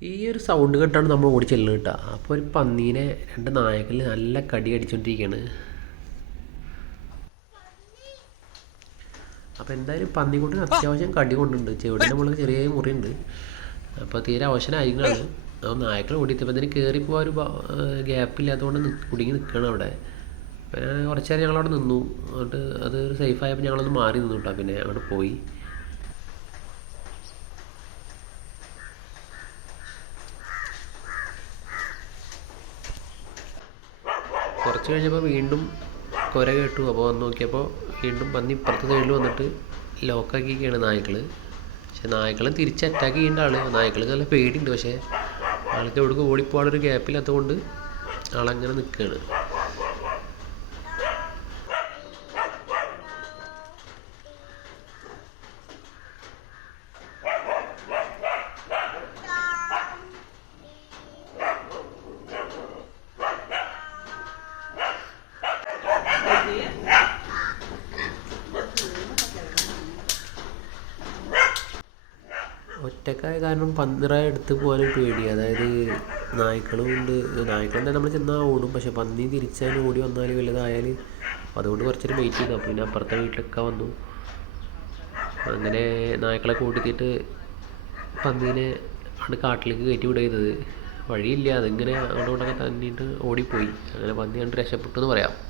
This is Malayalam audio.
ചെറിയൊരു സൗണ്ട് കേട്ടാണ് നമ്മൾ ഓടി ചെല്ലുന്നത് കേട്ടോ. അപ്പോൾ ഒരു പന്നീനെ രണ്ട് നായകളിൽ നല്ല കടി അടിച്ചുകൊണ്ടിരിക്കുകയാണ് അപ്പോൾ എന്തായാലും പന്നിക്കുട്ടിന് അത്യാവശ്യം കടി കൊണ്ടുണ്ട്. ചെവിടിന്റെ മുകളിൽ ചെറിയ മുറിയുണ്ട്. അപ്പോൾ തീരെ അവശനായിരിക്കണാണ് അപ്പോൾ നായക്കൾ ഓടിയപ്പോൾ ഇതിന് കയറി പോകാൻ ഒരു ഗ്യാപ്പില്ലാത്തതുകൊണ്ട് കുടുങ്ങി നിൽക്കുകയാണ് അവിടെ. പിന്നെ കുറച്ച് നേരം ഞങ്ങളവിടെ നിന്നു. എന്നിട്ട് അത് സേഫ് ആയപ്പോൾ ഞങ്ങളൊന്ന് മാറി നിന്നു കേട്ടോ. പിന്നെ അവിടെ പോയി. കുറച്ച് കഴിഞ്ഞപ്പോൾ വീണ്ടും കുര കേട്ടു. അപ്പോൾ വന്ന് നോക്കിയപ്പോൾ വീണ്ടും പന്നി ഇപ്പുറത്തെ സൈഡിൽ വന്നിട്ട് ലോക്കാക്കിയൊക്കെയാണ് നായ്ക്കൾ പക്ഷെ നായ്ക്കളെ തിരിച്ച് അറ്റാക്ക് ചെയ്യേണ്ട ആൾ നായ്ക്കൾക്ക് നല്ല പേടിയുണ്ട്. പക്ഷേ ആൾക്ക് എവിടേക്ക് ഓടിപ്പോകാനൊരു ഗ്യാപ്പില്ലാത്തത് കൊണ്ട് ആളങ്ങനെ നിൽക്കുകയാണ്. ഒറ്റക്കായ കാരണം പന്നിറ എടുത്ത് പോകാനും പേടി. അതായത് നായ്ക്കളും ഉണ്ട്. നായ്ക്കളുടെ നമ്മൾ ചെന്നാൽ ഓടും. പക്ഷെ പന്നി തിരിച്ചാൽ ഓടി വന്നാൽ വലുതായാൽ അതുകൊണ്ട് കുറച്ചേരം വെയിറ്റ് ചെയ്തു. അപ്പോൾ പിന്നെ അപ്പുറത്തെ വീട്ടിലൊക്കെ വന്നു. അങ്ങനെ നായ്ക്കളെ കൂട്ടിയിട്ട് പന്നീനെ ആണ് കാട്ടിലേക്ക് കയറ്റി വിടുക വഴിയില്ല. അതിങ്ങനെ അങ്ങോട്ടും ഇങ്ങോട്ടൊക്കെ തന്നിട്ട് ഓടിപ്പോയി. അങ്ങനെ പന്നി കണ്ട് രക്ഷപ്പെട്ടു എന്ന് പറയാം.